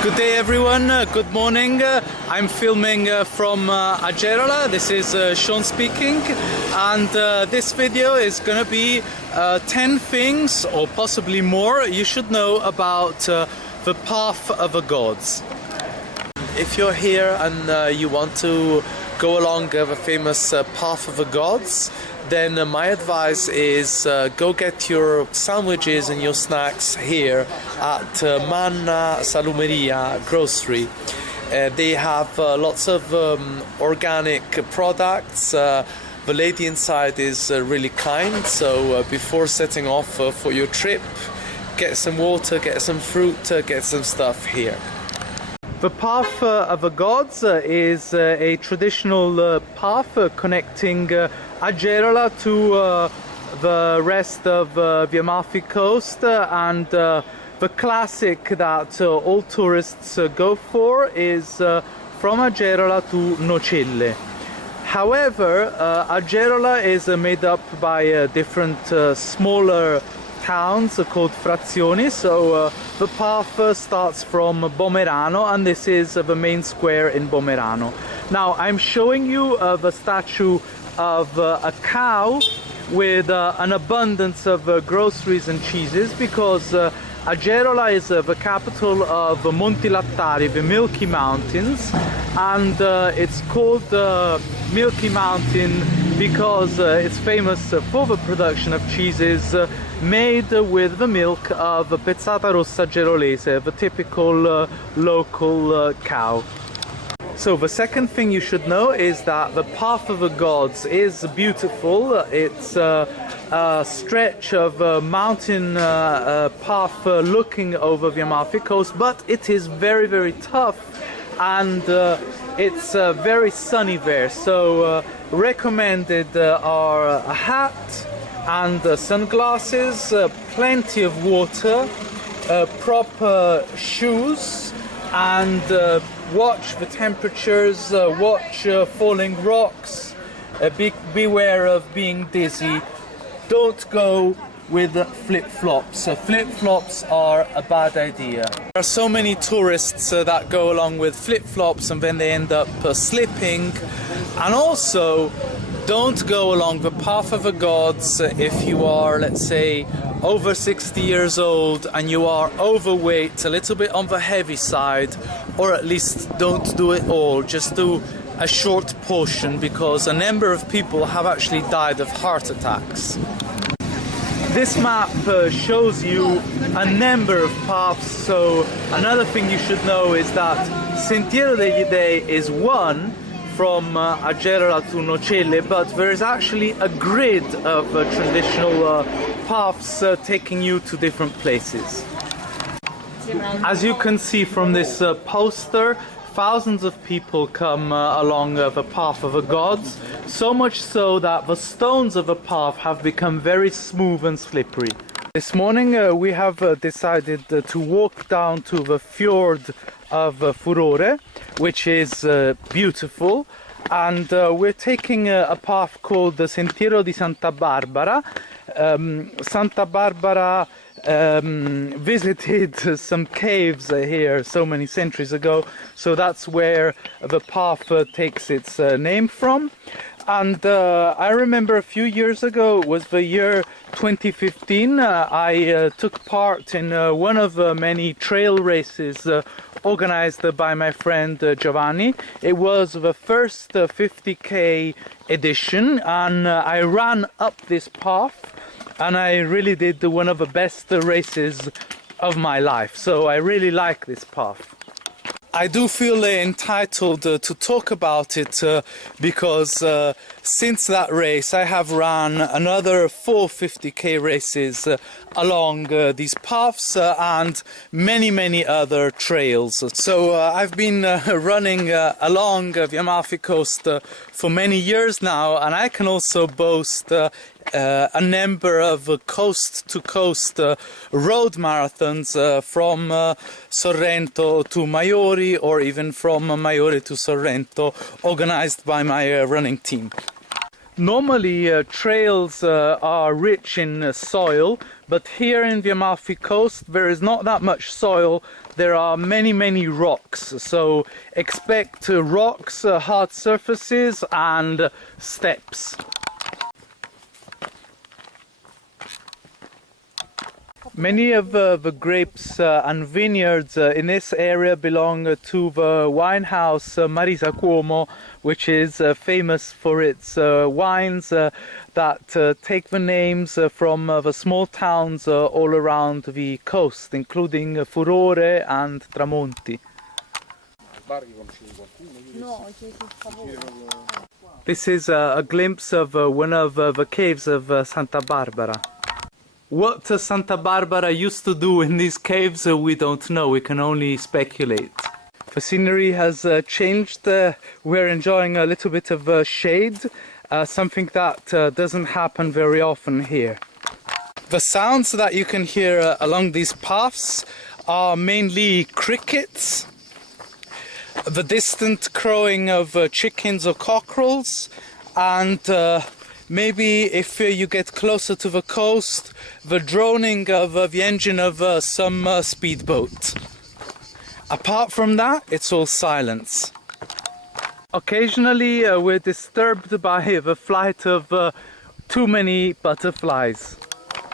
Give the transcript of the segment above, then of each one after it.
Good day everyone, good morning. I'm filming from Agerola. This is Sean speaking, and this video is going to be 10 things or possibly more you should know about the path of the gods. If you're here and you want to go along the famous path of the gods, then my advice is go get your sandwiches and your snacks here at Manna Salumeria grocery. They have lots of organic products. The lady inside is really kind, so before setting off for your trip, get some water, get some fruit, get some stuff here. The path of the gods is a traditional path connecting Agerola to the rest of the Amalfi Coast, and the classic that all tourists go for is from Agerola to Nocelle. However, Agerola is made up by different smaller towns called frazioni, so the path starts from Bomerano, and this is the main square in Bomerano. Now I'm showing you the statue of a cow with an abundance of groceries and cheeses, because Agerola is the capital of Monti Lattari, the Milky Mountains, and it's called Milky Mountain because it's famous for the production of cheeses made with the milk of Pezzata Rossa Gerolese, the typical local cow. So the second thing you should know is that the path of the gods is beautiful. It's a stretch of mountain path looking over the Amalfi Coast, but it is very, very tough, and it's very sunny there. So recommended are a hat and sunglasses, plenty of water, proper shoes, and watch the temperatures, watch falling rocks, beware of being dizzy. Don't go with flip-flops. Flip-flops are a bad idea. There are so many tourists that go along with flip-flops and then they end up slipping. And also, don't go along the path of the gods if you are, let's say, over 60 years old and you are overweight, a little bit on the heavy side, or at least don't do it all, just do a short portion, because a number of people have actually died of heart attacks. This map shows you a number of paths, so another thing you should know is that Sentiero degli Dei is one from Agerola to Nocelle, but there is actually a grid of traditional paths taking you to different places. As you can see from this poster, thousands of people come along the path of the gods, so much so that the stones of the path have become very smooth and slippery. This morning we have decided to walk down to the fjord of Furore, which is beautiful, and we're taking a path called the Sentiero di Santa Barbara. Santa Barbara visited some caves here so many centuries ago, so that's where the path takes its name from. And I remember a few years ago, it was the year 2015, I took part in one of many trail races organized by my friend Giovanni. It was the first 50k edition, and I ran up this path, and I really did one of the best races of my life, so I really like this path. I do feel entitled to talk about it because since that race I have run another 4 50k races along these paths and many other trails. So I've been running along the Amalfi Coast for many years now, and I can also boast a number of coast-to-coast road marathons from Sorrento to Maiori, or even from Maiori to Sorrento, organized by my running team. Normally trails are rich in soil, but here in the Amalfi Coast there is not that much soil. There are many rocks, so expect rocks, hard surfaces and steps. Many of the grapes and vineyards in this area belong to the wine house Marisa Cuomo, which is famous for its wines that take the names from the small towns all around the coast, including Furore and Tramonti. This is a glimpse of one of the caves of Santa Barbara. What Santa Barbara used to do in these caves, we don't know, we can only speculate. The scenery has changed, we're enjoying a little bit of shade, something that doesn't happen very often here. The sounds that you can hear along these paths are mainly crickets, the distant crowing of chickens or cockerels, and maybe if you get closer to the coast, the droning of the engine of some speedboat. Apart from that, it's all silence. Occasionally we're disturbed by the flight of too many butterflies.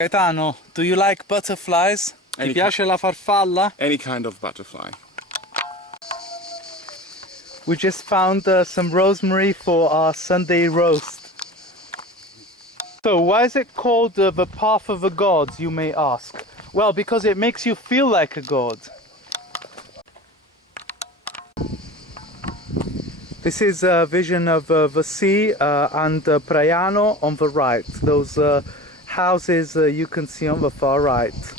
Gaetano, do you like butterflies? Ti piace la farfalla? Any kind of butterfly. We just found some rosemary for our Sunday roast. So why is it called the path of the gods, you may ask? Well, because it makes you feel like a god. This is a vision of the sea and Praiano on the right. Those houses you can see on the far right.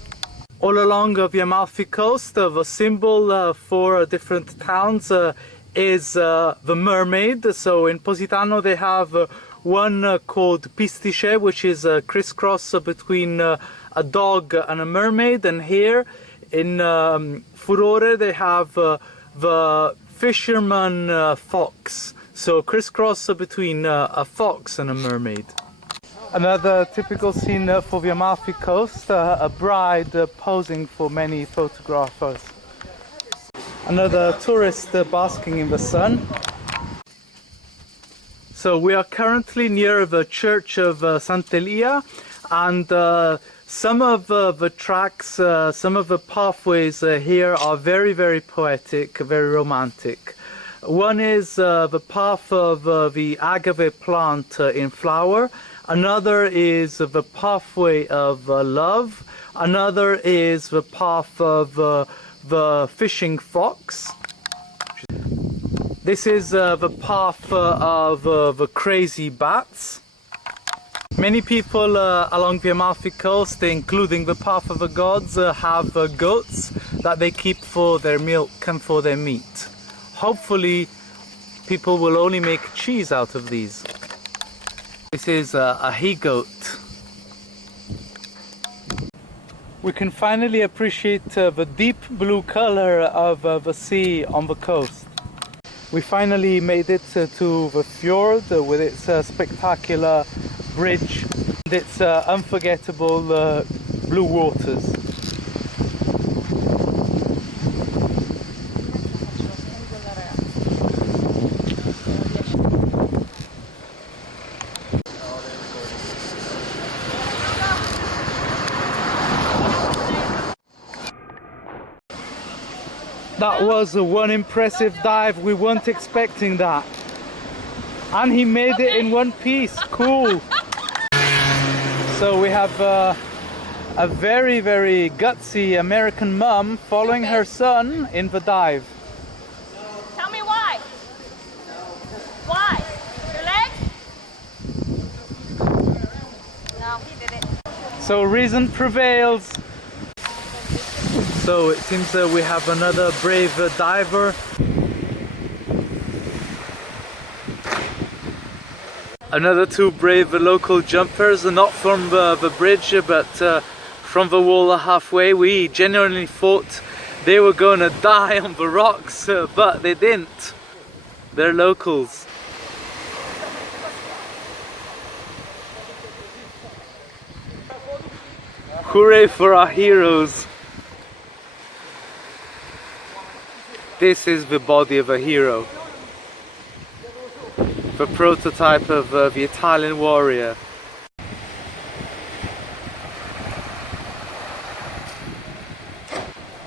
All along the Amalfi Coast, the symbol for different towns is the mermaid. So in Positano they have one called Pistice, which is a crisscross between a dog and a mermaid, and here in Furore they have the fisherman fox, so crisscross between a fox and a mermaid. Another typical scene for the Amalfi Coast, a bride posing for many photographers. Another tourist basking in the sun. So we are currently near the church of Sant'Elia, and some of the tracks, some of the pathways here are very poetic, very romantic. One is the path of the agave plant in flower, another is the pathway of love, another is the path of the fishing fox. This is the path of the crazy bats. Many people along the Amalfi Coast, including the path of the gods, have goats that they keep for their milk and for their meat. Hopefully people will only make cheese out of these. This is a he-goat. We can finally appreciate the deep blue color of the sea on the coast. We finally made it to the fjord with its spectacular bridge and its unforgettable blue waters. That was one impressive dive, we weren't expecting that. And he made it in one piece, cool. So we have a very gutsy American mum following her son in the dive. Tell me why? Why? Your legs? No, he did it. So reason prevails. So it seems that we have another brave diver. Another two brave local jumpers, not from the bridge but from the wall halfway. We genuinely thought they were going to die on the rocks, but they didn't. They're locals. Hooray for our heroes! This is the body of a hero. The prototype of the Italian warrior.